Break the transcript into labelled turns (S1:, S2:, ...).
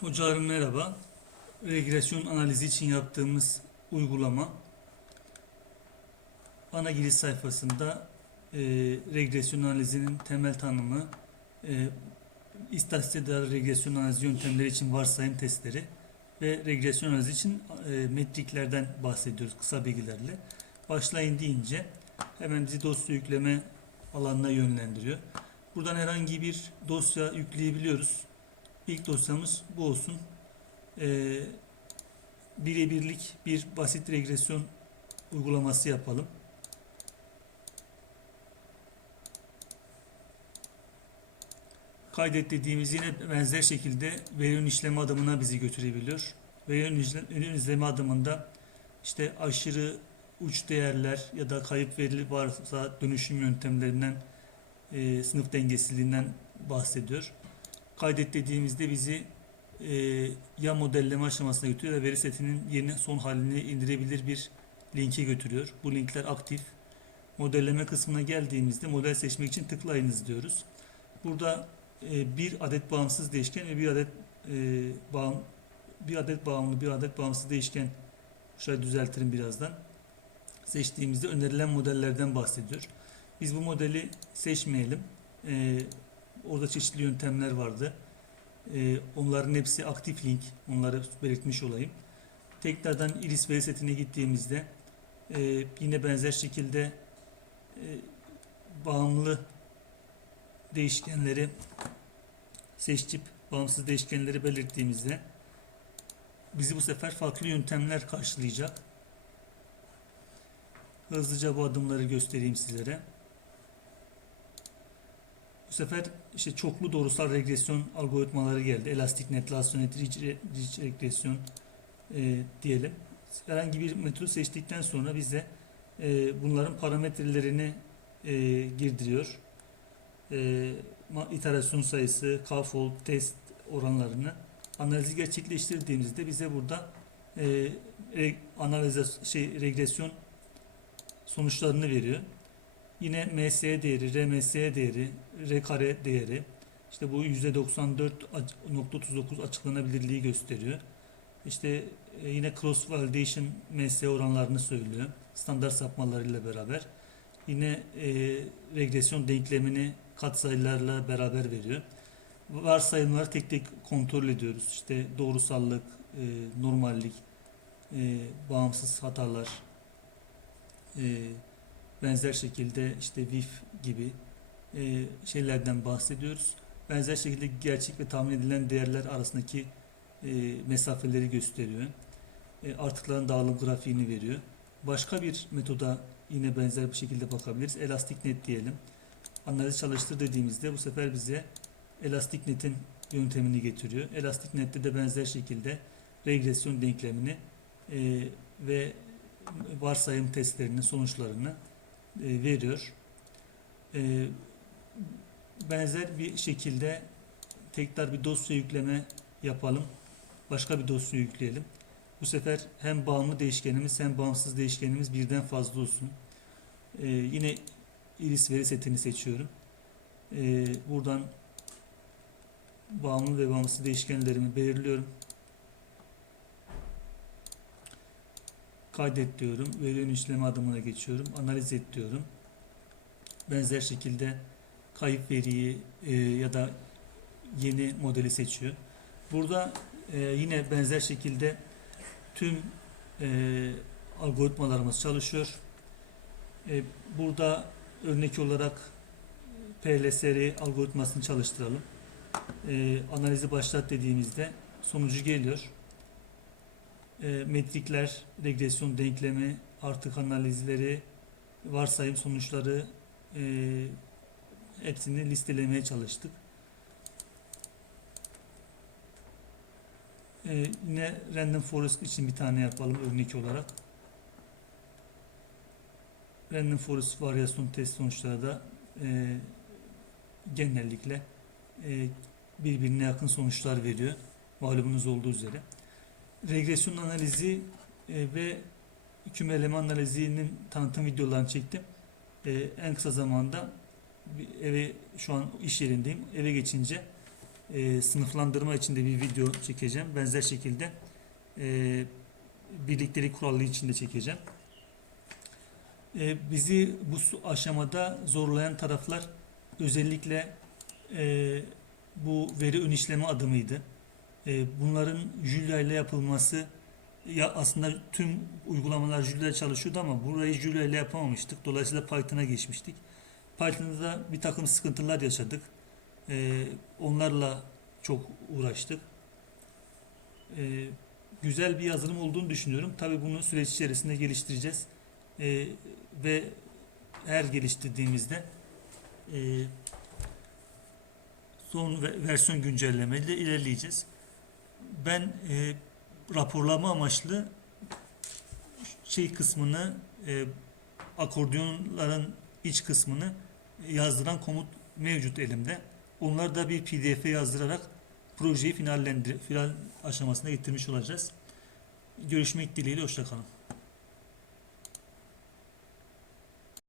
S1: Hocalarım merhaba. Regresyon analizi için yaptığımız uygulama ana giriş sayfasında e, regresyon analizinin temel tanımı, e, istatistik regresyon analizi yöntemleri için varsayım testleri ve regresyon analizi için e, metriklerden bahsediyoruz kısa bilgilerle. Başlayın deyince hemen bizi dosya yükleme alanına yönlendiriyor. Buradan herhangi bir dosya yükleyebiliyoruz. İlk dosyamız bu olsun. Ee, birebirlik bir basit regresyon uygulaması yapalım. Kaydet dediğimiz yine benzer şekilde veri ön işleme adımına bizi götürebiliyor. Veri ön işle- ön izleme adımında işte aşırı uç değerler ya da kayıp veri varsa dönüşüm yöntemlerinden e, sınıf dengesizliğinden bahsediyor. Kaydet dediğimizde bizi e, ya modelleme aşamasına götürüyor ve veri setinin yeni son halini indirebilir bir linke götürüyor. Bu linkler aktif. Modelleme kısmına geldiğimizde model seçmek için tıklayınız diyoruz. Burada e, bir adet bağımsız değişken ve bir adet e, bağım, bir adet bağımlı, bir adet bağımsız değişken şöyle düzeltirim birazdan. Seçtiğimizde önerilen modellerden bahsediyor. Biz bu modeli seçmeyelim. E, orada çeşitli yöntemler vardı. E, onların hepsi aktif link. Onları belirtmiş olayım. Tekrardan iris veri setine gittiğimizde e, yine benzer şekilde e, bağımlı değişkenleri seçip bağımsız değişkenleri belirttiğimizde bizi bu sefer farklı yöntemler karşılayacak. Hızlıca bu adımları göstereyim sizlere. Bu sefer işte çoklu doğrusal regresyon algoritmaları geldi. Elastik net, rich regresyon e, diyelim. Herhangi bir metodu seçtikten sonra bize e, bunların parametrelerini e, girdiriyor. E, iterasyon sayısı, k-fold, test oranlarını analizi gerçekleştirdiğimizde bize burada e, analize şey regresyon sonuçlarını veriyor. Yine MS değeri, RMS değeri, R kare değeri, işte bu %94.39 açıklanabilirliği gösteriyor. İşte e, yine cross validation MS oranlarını söylüyor. Standart sapmalarıyla beraber. Yine e, regresyon denklemini katsayılarla beraber veriyor. Varsayımları tek tek kontrol ediyoruz. İşte doğrusallık, e, normallik, e, bağımsız hatalar, e, benzer şekilde işte VIF gibi e, şeylerden bahsediyoruz. Benzer şekilde gerçek ve tahmin edilen değerler arasındaki e, mesafeleri gösteriyor. E, artıkların dağılım grafiğini veriyor. Başka bir metoda yine benzer bir şekilde bakabiliriz. Elastik net diyelim. Analiz çalıştır dediğimizde bu sefer bize elastik netin yöntemini getiriyor. Elastik nette de benzer şekilde regresyon denklemini e, ve varsayım testlerinin sonuçlarını veriyor. E, benzer bir şekilde tekrar bir dosya yükleme yapalım. Başka bir dosya yükleyelim. Bu sefer hem bağımlı değişkenimiz hem bağımsız değişkenimiz birden fazla olsun. E, yine iris veri setini seçiyorum. E, buradan bağımlı ve bağımsız değişkenlerimi belirliyorum. Kaydet diyorum. Veri ön işleme adımına geçiyorum. Analiz et diyorum. Benzer şekilde kayıp veriyi e, ya da yeni modeli seçiyor. Burada e, yine benzer şekilde tüm e, algoritmalarımız çalışıyor. E, burada örnek olarak PLSR algoritmasını çalıştıralım. E, analizi başlat dediğimizde sonucu geliyor. E, metrikler, regresyon denklemi, artık analizleri, varsayım sonuçları e, hepsini listelemeye çalıştık. E, yine Random Forest için bir tane yapalım örnek olarak. Random Forest varyasyon test sonuçları da e, genellikle e, birbirine yakın sonuçlar veriyor. Malumunuz olduğu üzere. Regresyon analizi e, ve kümeleme analizinin tanıtım videolarını çektim. E, en kısa zamanda eve şu an iş yerindeyim. Eve geçince e, sınıflandırma için de bir video çekeceğim. Benzer şekilde e, birliktelik kuralı için de çekeceğim. E, bizi bu aşamada zorlayan taraflar özellikle bu veri ön işleme adımıydı. E, bunların Julia ile yapılması ya aslında tüm uygulamalar Julia çalışıyordu ama burayı Julia ile yapamamıştık. Dolayısıyla Python'a geçmiştik. Python'da da bir takım sıkıntılar yaşadık. E, onlarla çok uğraştık. E, güzel bir yazılım olduğunu düşünüyorum. Tabii bunu süreç içerisinde geliştireceğiz. E, ve her geliştirdiğimizde e, son ve- versiyon güncellemeyle ilerleyeceğiz. Ben e, raporlama amaçlı şey kısmını e, akordiyonların iç kısmını yazdıran komut mevcut elimde. Onları da bir pdf'e yazdırarak projeyi finallendir final aşamasına getirmiş olacağız. Görüşmek dileğiyle hoşçakalın.